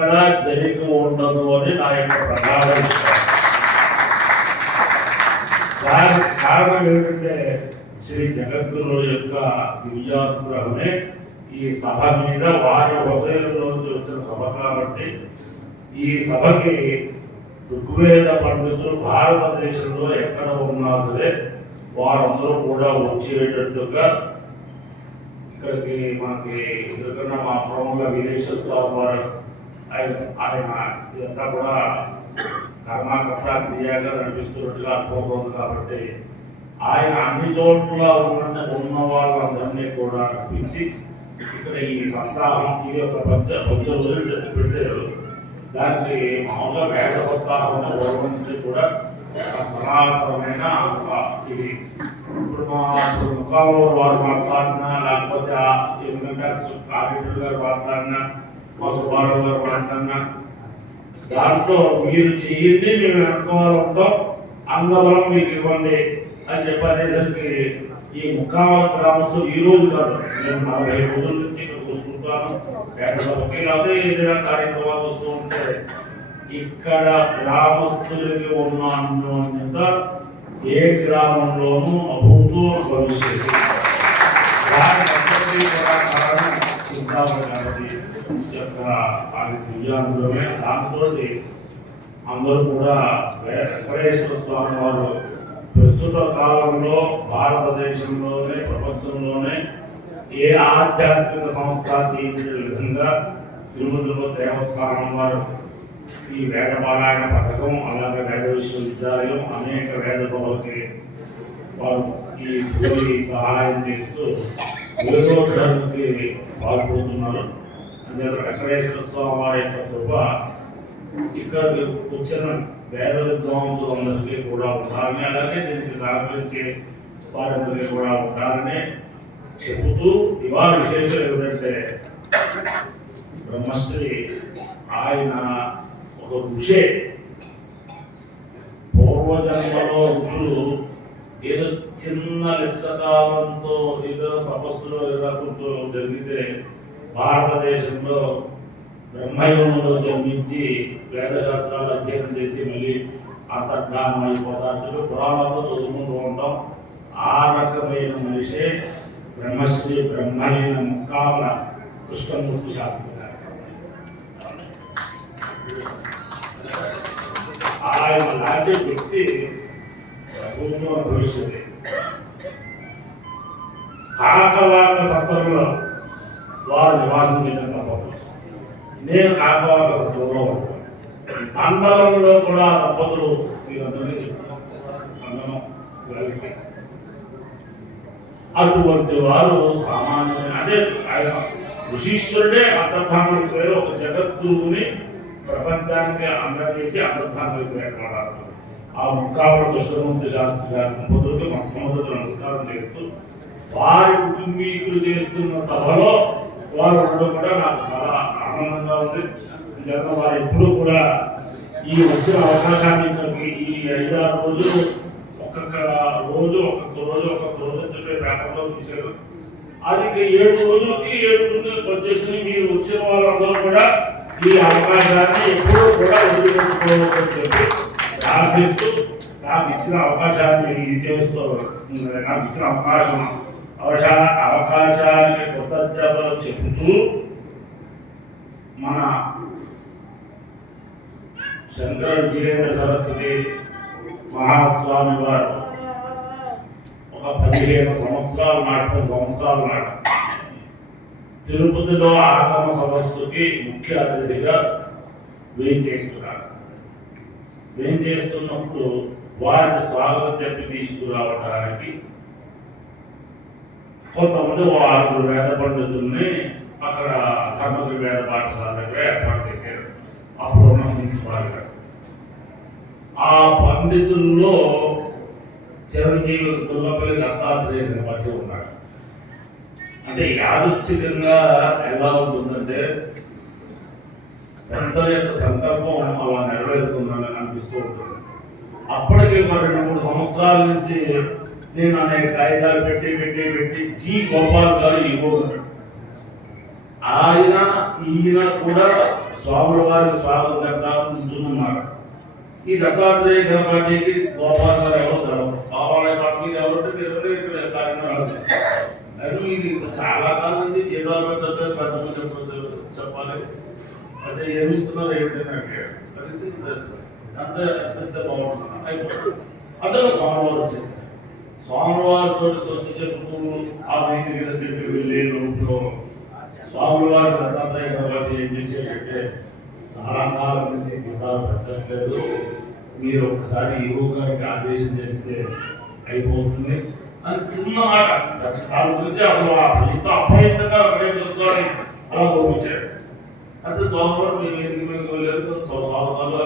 ఎక్కడ జరిగి ఉండదు అని నా యొక్క ప్రధాన దానికి కారణం ఏంటంటే శ్రీ జగద్గురు యొక్క దివ్యానుగ్రహమే ఈ సభ మీద వారి హృదయంలోంచి వచ్చిన సభ కాబట్టి ఈ సభకి ఋగ్వేద పండితులు భారతదేశంలో ఎక్కడ ఉన్నా సరే వారందరూ కూడా వచ్చేటట్టుగా ఇక్కడికి మనకి ఎందుకన్నా మా ప్రముఖ విదేశ వారు ఆయన ఇదంతా కూడా కర్మాకర్త క్రియగా నడిపిస్తున్నట్టుగా అనుకోకూడదు కాబట్టి ఆయన అన్ని చోట్ల ఉన్న ఉన్న వాళ్ళందరినీ కూడా నడిపించి ఇక్కడ ఈ సప్తాహం ఈ యొక్క పంచ పంచ రోజులు పెట్టారు. దానికి మామూలుగా వేద సప్తాహం అనే పూర్వం నుంచి కూడా సనాతనమైన ఇది. ఇప్పుడు మా ఇప్పుడు ముఖాలో వారు మాట్లాడినా లేకపోతే ఆ ఎందుకంటే కార్యక్రమం గారు మాట్లాడినా మా సుబ్బారావు గారు మాట్లాడినా దాంట్లో మీరు చేయండి మేము అనుకోవాలి ఉంటాం అందబలం మీకు ఇవ్వండి అని చెప్పేసరికి ఈ ముఖావల గ్రామస్తులు ఈ రోజు కాదు. నేను నలభై రోజుల నుంచి ఇక్కడ కూర్చుంటాను పేదలకి ఏదైనా కార్యక్రమాలు వస్తూ ఉంటే ఇక్కడ గ్రామస్తులకి ఉన్న అన్యోన్యత ఏ గ్రామంలోనూ అభూతో భవిష్యత్తు దాని అందరికీ కూడా కారణం చింతామణి గారి యొక్క వారి దివ్యాంగులమే దాంతో అందరూ కూడా వెంకటేశ్వర స్వామి వారు ప్రస్తుత కాలంలో భారతదేశంలోనే ప్రపంచంలోనే ఏ ఆధ్యాత్మిక సంస్థ చేయించిన విధంగా తిరుమలలో దేవస్థానం వారు ఈ వేద పారాయణ పథకం అలాగే వేద విశ్వవిద్యాలయం అనేక వేద సభలకి వారు ఈ సహాయం చేస్తూ వేదోద్ధరణకి పాల్గొంటున్నారు అంటే వెంకటేశ్వర స్వామి వారి యొక్క కృప ఇక్కడ వచ్చిన వేద విద్వాంసులందరికీ కూడా ఉండాలని అలాగే దీనికి సహకరించే వారందరికీ కూడా ఉండాలని చెబుతూ ఇవాళ విశేషం ఏమిటంటే బ్రహ్మశ్రీ ఆయన ఒక ఋషే. పూర్వజన్మలో ఋషులు ఏదో చిన్న లెక్కకాలంతో ఏదో తపస్సులో ఏదో జరిగితే భారతదేశంలో బ్రహ్మయోగంలో జన్మించి వేదశాస్త్రాలు అధ్యయనం చేసి మళ్ళీ అంతర్ధానం అయిపోతారు పురాణాలతో చదువుకుంటూ ఉంటాం. ఆ రకమైన మనిషే బ్రహ్మశ్రీ బ్రహ్మైన ముక్కాల కృష్ణమూర్తి శాస్త్రి గారు. ఆయన లాంటి వ్యక్తి ప్రభుత్వ భవిష్యత్తు కాకవాక సత్రంలో వారు నివాసం చేయడం తప్పదు. నేను కాకవాక సత్రంలో ఉంటాను. అందరంలో కూడా దంపతులు మీరందరినీ చెప్తున్నారు మండలం అటువంటి వారు సామాన్యమైన అదే ఆయన ఋషీశ్వరుడే అంతర్ధానానికి పేరు ఒక జగద్గురువుని ప్రపంచానికి అందజేసి అంతర్ధానానికి మాట్లాడుతున్నారు ఆ ముక్కాపుర కృష్ణమూర్తి శాస్త్రి గారి దంపతులకి మొట్టమొదటి నమస్కారం చేస్తూ వారి కుటుంబీకులు చేస్తున్న సభలో వారు ఉండడం కూడా నాకు చాలా ఆనందంగా ఉంది. నిజంగా వారు ఎప్పుడూ కూడా ఈ వచ్చిన అవకాశాన్ని ఈ ఐదారు రోజులు ఒక్కొక్క రోజు ఒక్కొక్క రోజు ఒక్కొక్క రోజు అని చెప్పి పేపర్లో చూశారు. అది ఏడు రోజులకి ఏడు రోజులు వచ్చేసి మీరు వచ్చిన వాళ్ళందరూ కూడా ఈ అవకాశాన్ని ఎప్పుడూ కూడా వదిలిపెట్టుకోవాలని చెప్పి ప్రార్థిస్తూ నాకు ఇచ్చిన అవకాశాన్ని నేను ఇది చేస్తూ నాకు ఇచ్చిన అవకాశం అవశా అవకాశానికి కృతజ్ఞతలు చెబుతూ మన శంకర జీవేంద్ర సరస్వతి మహాస్వామి వారు ఒక పదిహేను సంవత్సరాలు నాటి పది సంవత్సరాలు నాటి తిరుపతిలో ఆగమ సదస్సుకి ముఖ్య అతిథిగా వేయించేస్తున్నారు. వేయించేస్తున్నప్పుడు వారిని స్వాగతం చెప్పి తీసుకురావడానికి కొంతమంది ఓ ఆరుగురు వేద పండితుల్ని అక్కడ ధర్మపురి వేద పాఠశాల దగ్గర ఏర్పాటు చేశారు. అప్పుడు ఉన్న ప్రిన్సిపాల్ గారు. ఆ పండితుల్లో చిరంజీవి దుల్లపల్లి దత్తాత్రేయ బట్టి ఉన్నాడు. అంటే యాదృచ్ఛికంగా ఎలా ఉంటుందంటే పెద్దల యొక్క సంకల్పం అలా నెరవేరుతుందని అనిపిస్తూ ఉంటుంది. అప్పటికి ఒక రెండు మూడు సంవత్సరాల నుంచి నేను అనేక కాగితాలు పెట్టి పెట్టి పెట్టి జి గోపాల్ గారు ఇవ్వగలరు ఆయన ఈయన కూడా స్వాముల వారి స్వాగతం చెప్తాము నుంచున్నారు ఈ దత్తాత్రేయ పార్టీకి గోపాల్ గారు ఎవరు తెలవరు. గోపాలయ పార్టీకి ఎవరు మీరు కార్యక్రమాలు అది ఇది చాలా కాలం నుంచి జీతాలు పెద్ద చెప్పాలి. అంటే ఏమిస్తున్నారు ఏమిటంటే అంత ఇస్తే బాగుంటుంది. అయిపోతుంది. అతను స్వామివారు వచ్చేసారు స్వామివారితో స్వచ్ఛ చెప్పుతూ ఆ వీధి మీద తిరిగి వెళ్ళే లోపల స్వామివారి దత్తాత్రేయ గణపతి ఏం చేసేటంటే చాలా కాలం నుంచి జీతాలు పెట్టట్లేదు మీరు ఒకసారి ఈవో గారికి ఆదేశం చేస్తే అయిపోతుంది. అని చిన్న మాట. దాని గురించి అసలు అసలు ఇంత అప్రయత్నంగా అలా పంపించాడు అంటే మేము ఎందుకు మేము సంవత్సరాలు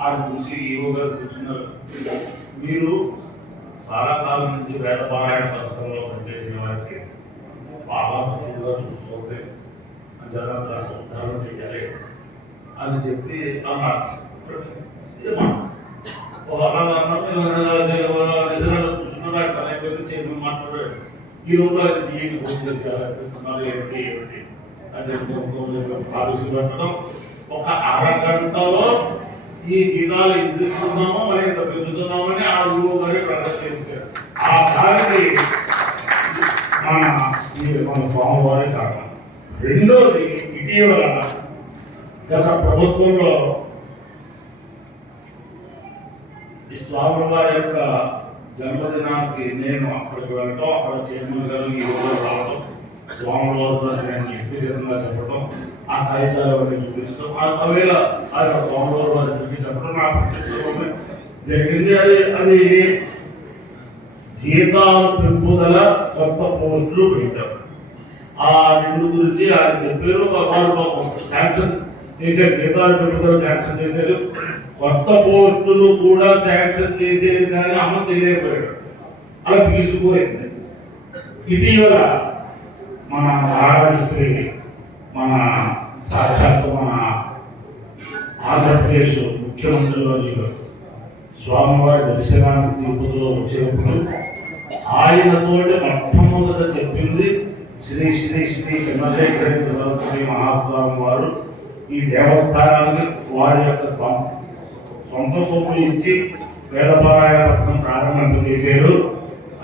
ఆ గురించి ఈవో గారు కూర్చున్నారు. మీరు చాలా కాలం నుంచి వేద పారాయణ పథకంలో పనిచేసిన వారికి బాగా భక్తులుగా చూసుకోవాలి. జనాలు ఉద్ధారణ చేయాలి. అని చెప్పి అన్నారు. ఈ రోజు ఏంటి ఏమిటి? అని పెట్టడం ఒక అరగంటలో ఈ జీతాలు ఎంత మరి ఎంత పెంచుతున్నామని ఆ ఊరు మరి ప్రకటన చేశారు. ఆ దానికి మన మన స్వామివారి కారణం. రెండోది ఇటీవల గత ప్రభుత్వంలో ఈ స్వామి వారి యొక్క జన్మదినానికి నేను అక్కడికి వెళ్ళటం అక్కడ చైర్మన్ గారు ఈ రోజు రావడం స్వామి నేను వ్యక్తిగతంగా చెప్పడం ఆ కాగితాలు చూపిస్తాం చూపించడం ఒకవేళ అది యొక్క స్వామి చెప్పడం నాకు చెప్పడం జరిగింది అది అది జీతాలు పెంపుదల కొత్త పోస్టులు పెట్టారు ఆ రెండు గురించి ఆయన చెప్పారు వారు శాంక్షన్ చేశారు జీతాలు పెంపుదల శాంక్షన్ చేశారు. కొత్త పోస్టులు కూడా శాంక్షన్ చేసేది కానీ అమలు చేయలేకపోయాడు. అలా తీసుకుపోయింది. ఇటీవల మన ఆడశ్రీ మన సాక్షాత్ మన ఆంధ్రప్రదేశ్ ముఖ్యమంత్రిలో స్వామివారి దర్శనానికి తిరుపతిలో వచ్చినప్పుడు ఆయనతోటి మొట్టమొదట చెప్పింది శ్రీ శ్రీ శ్రీ చంద్రశేఖర సరస్వతి మహాస్వామి వారు ఈ దేవస్థానాన్ని వారి యొక్క సం- సొంత సొమ్ము ఇచ్చి వేదపారాయణ పథకం ప్రారంభం చేశారు.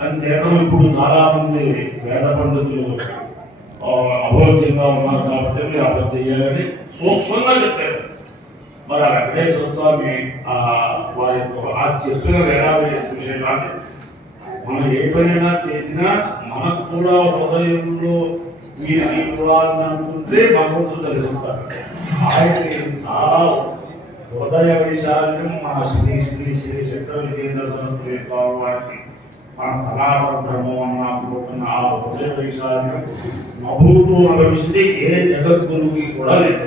అని చేత ఇప్పుడు చాలామంది వేద పండితులు అభోజ్యంగా ఉన్నారు కాబట్టి మీరు అర్థం చేయాలని సూక్ష్మంగా చెప్పారు. మరి ఆ వెంకటేశ్వర స్వామి ఆ వారి యొక్క ఆ చెప్పిన వేదాలు విషయాన్ని మనం ఏ పనైనా చేసినా మనకు కూడా హృదయంలో మీరు ఇవ్వాలని అనుకుంటే భగవంతుడు తెలుస్తారు ఆయన చాలా హృదయ విషయాలను మన శ్రీ శ్రీ శ్రీ చక్ర విజేంద్ర సరస్వతి వారికి మన సనాతన ధర్మం అన్న అనుకుంటున్న ఆ హృదయ వైశాల్యం మహూతో అనుభవిస్తే ఏ జగద్గురువుకి కూడా లేదు.